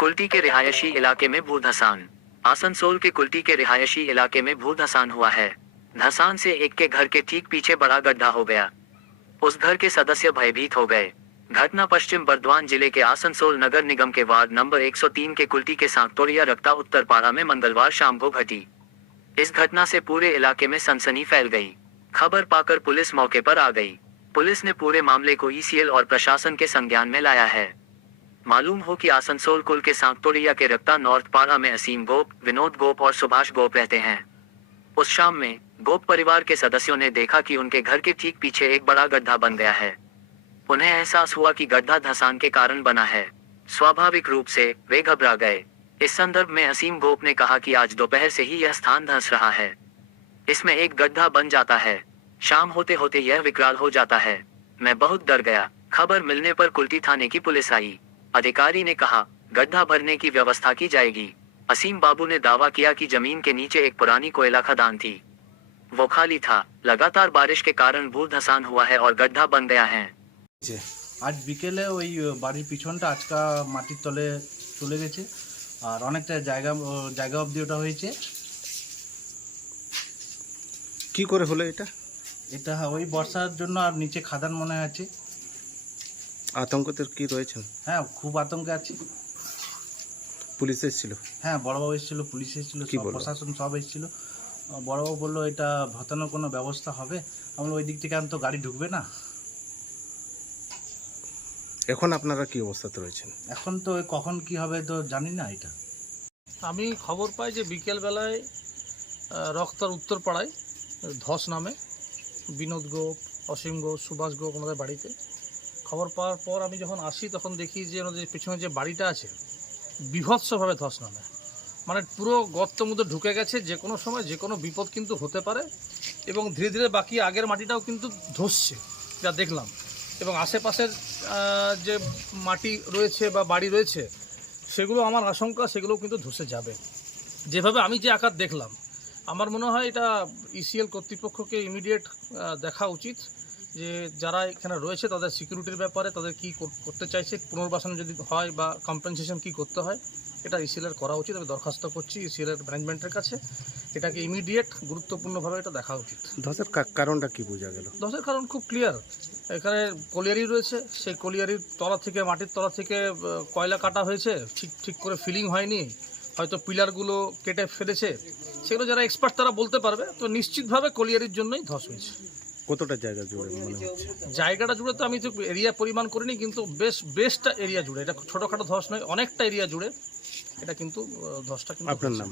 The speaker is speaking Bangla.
कुल्टी के रिहायशी इलाके में भू धसान। आसनसोल के कुल्टी के रिहायशी इलाके में भू धसान हुआ है। धसान से एक के घर के ठीक पीछे बड़ा गड्ढा हो गया। उस घर के सदस्य भयभीत हो गए। घटना पश्चिम बर्धमान जिले के आसनसोल नगर निगम के वार्ड नंबर 103 के कुल्टी के सांकतोड़िया रक्ता उत्तरपाड़ा में मंगलवार शाम को घटी। इस घटना से पूरे इलाके में सनसनी फैल गई। खबर पाकर पुलिस मौके पर आ गई। पुलिस ने पूरे मामले को ईसीएल और प्रशासन के संज्ञान में लाया है। मालूम हो कि आसनसोल कुल के सांकतोड़िया के रक्ता नॉर्थ पाड़ा में असीम गोप, विनोद गोप और सुभाष गोप रहते हैं। उस शाम में गोप परिवार के सदस्यों ने देखा कि उनके घर के ठीक पीछे एक बड़ा गड्ढा बन गया है। उन्हें एहसास हुआ कि गड्ढा धसान के कारण बना है। स्वाभाविक रूप से वे घबरा गए। इस संदर्भ में असीम गोप ने कहा कि आज दोपहर से ही यह स्थान धंस रहा है। इसमें एक गड्ढा बन जाता है, शाम होते होते यह विकराल हो जाता है। मैं बहुत डर गया। खबर मिलने पर कुल्टी थाने की पुलिस आई। अधिकारी ने कहा गड्ढा भरने की व्यवस्था की जाएगी। असीम बाबू ने दावा किया कि जमीन के नीचे एक पुरानी कोयला खदान थी, वो खाली था। लगातार बारिश के कारण भू धसान हुआ है और गड्ढा बन गया है। आज বিকেলে ওই বাড়ির পিছনটা আজকা মাটির তলে চলে গেছে আর অনেকটা জায়গা অবধি ওটা হয়েছে। কি করে হলো এটা? এটা ওই বর্ষার জন্য আর নিচে খাদান মনে আছে। আতঙ্কতে কি রয়েছেন? হ্যাঁ, খুব আতঙ্কে আছি। পুলিশ এসেছিল? হ্যাঁ, বড়বাবু এসেছিল, পুলিশ এসেছিল, প্রশাসন সব এসেছিল। বড়বাবু বললো এটা ভতানোর কোনো ব্যবস্থা হবে। আমরা ওই দিক থেকে তো গাড়ি ঢুকবে না। এখন আপনারা কি অবস্থাতে রয়েছেন? এখন তো কখন কি হবে তো জানি না। এটা আমি খবর পাই যে বিকেলবেলায় রক্তার উত্তরপাড়ায় ধস নামে বিনোদ গোপ, অসীম গোপ, সুভাষ গোপ ওনাদের বাড়িতে। খবর পাওয়ার পর আমি যখন আসি তখন দেখি যে ওনাদের পেছনে যে বাড়িটা আছে বিভৎসভাবে ধস নামে, মানে পুরো গর্তের মধ্যে ঢুকে গেছে। যে কোনো সময় যে কোনো বিপদ কিন্তু হতে পারে এবং ধীরে ধীরে বাকি আগের মাটিটাও কিন্তু ধসছে যা দেখলাম। এবং আশেপাশের যে মাটি রয়েছে বা বাড়ি রয়েছে সেগুলো আমার আশঙ্কা সেগুলো কিন্তু ধসে যাবে। যেভাবে আমি যে আকার দেখলাম আমার মনে হয় এটা ইসিএল কর্তৃপক্ষকে ইমিডিয়েট দেখা উচিত যে যারা এখানে রয়েছে তাদের সিকিউরিটির ব্যাপারে তাদের কি করতে চাইছে, পুনর্বাসন যদি হয় বা কম্পেনসেশন কি করতে হয় এটা ইসিএলের করা উচিত। আমি দরখাস্ত করছি ইসিএলের ম্যানেজমেন্টের কাছে, এটাকে ইমিডিয়েট গুরুত্বপূর্ণভাবে এটা দেখা উচিত। ধসের কারণটা কি বোঝা গেল? ধসের কারণ খুব ক্লিয়ার। এখানে কলিয়ারি রয়েছে, সেই কলিয়ারির তলা থেকে মাটির তলা থেকে কয়লা কাটা হয়েছে, ঠিক করে ফিলিং হয়নি, হয়তো পিলারগুলো কেটে ফেলেছে। সেগুলো যারা এক্সপার্ট তারা বলতে পারবে। তো নিশ্চিতভাবে কলিয়ারির জন্যই ধস হয়েছে। কতটা জায়গা জুড়ে মনে হচ্ছে? জায়গাটা জুড়ে তো আমি তো এরিয়া পরিমাণ করিনি, কিন্তু বেশটা এরিয়া জুড়ে, এটা ছোটোখাটো ধস নয়, অনেকটা এরিয়া জুড়ে এটা কিন্তু ধসটা। কিন্তু আপনার নাম?